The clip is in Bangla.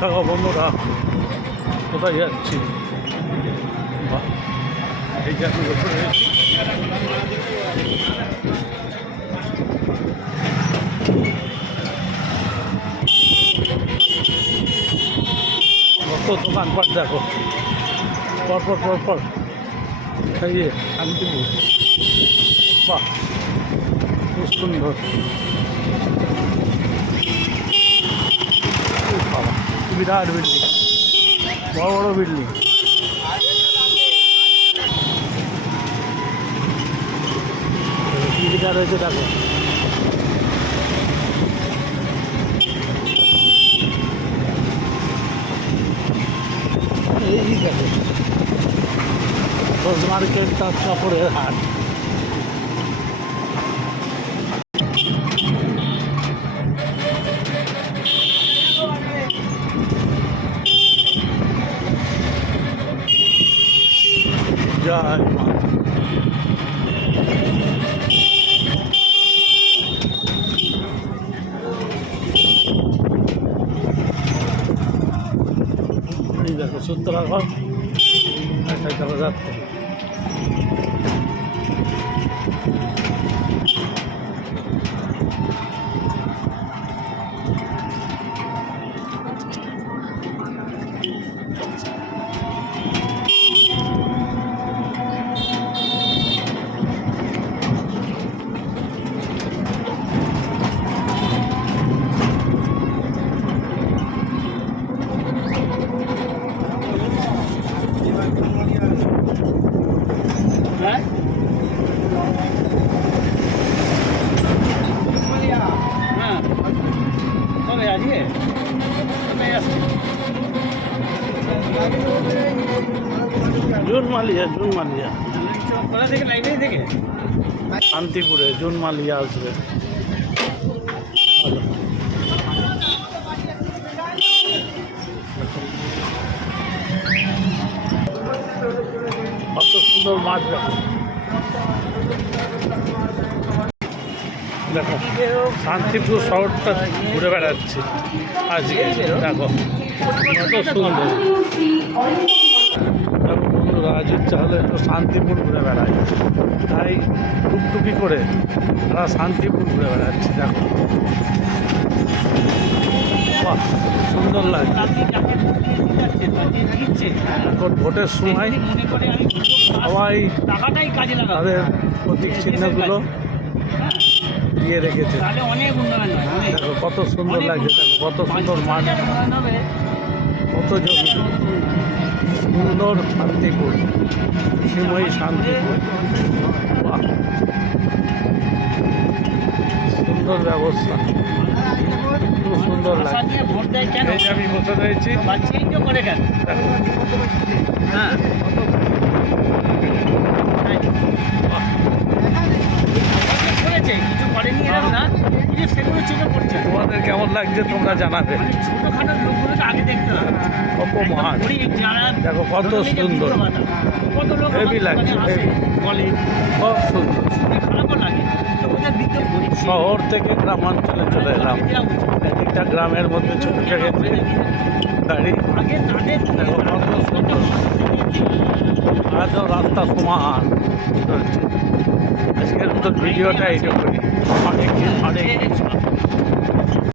দেখো বন্ধুরা কোথায় যাচ্ছি, এই যে আমি উপরে রয়েছি। কত দোকানপাট দেখো, পরপর পরপর এই যে শান্তিপুর, বাহ খুব সুন্দর। বাবা বিরাট বিল্ডিং, বড় বড় বিল্ডিং। জীবিকা রয়েছে দেখো, এই দেখো রোজ মার্কেট, তার কাপড়ের হাট। জয় মা। এই দেখো সূত্রাঘর, একটা জলযাত্রী। জুন মালিয়া শান্তিপুরে জুন মালিয়া আসবে। কত সুন্দর মাঠ দেখো, দেখো শান্তিপুর শহরটা ঘুরে বেড়াচ্ছে আজকে। দেখো কত সুন্দর। বন্ধুরা আজ ইচ্ছা হলে একটু শান্তিপুর ঘুরে বেড়ায়, তাই টুকটুকি করে তারা শান্তিপুর ঘুরে বেড়াচ্ছে। দেখো বাহ সুন্দর লাগছে। এখন ভোটের সময় সবাই তাদের প্রতীক চিহ্নগুলো দিয়ে রেখেছে। দেখো কত সুন্দর লাগছে, দেখো কত সুন্দর মাঠ, কত জমি, সুন্দর শান্তিপুর, সীময়ী শান্তিপুর। বাহ সুন্দর ব্যবস্থা, খুব সুন্দর লাগছে। এই যে আমি বসে রয়েছি, তোমাদের কেমন লাগছে তোমরা জানাবে। কত মহান, দেখো কত সুন্দর, হেভি লাগছে, খুব সুন্দর। শহর থেকে গ্রামাঞ্চলে চলে এলাম, একটা গ্রামের মধ্যে ছোট গেছে গাড়ি। দেখো কত সুন্দর, আজও রাস্তা সমান চলছে। আজকের মতো ভিডিওটা এইটা করি, অনেক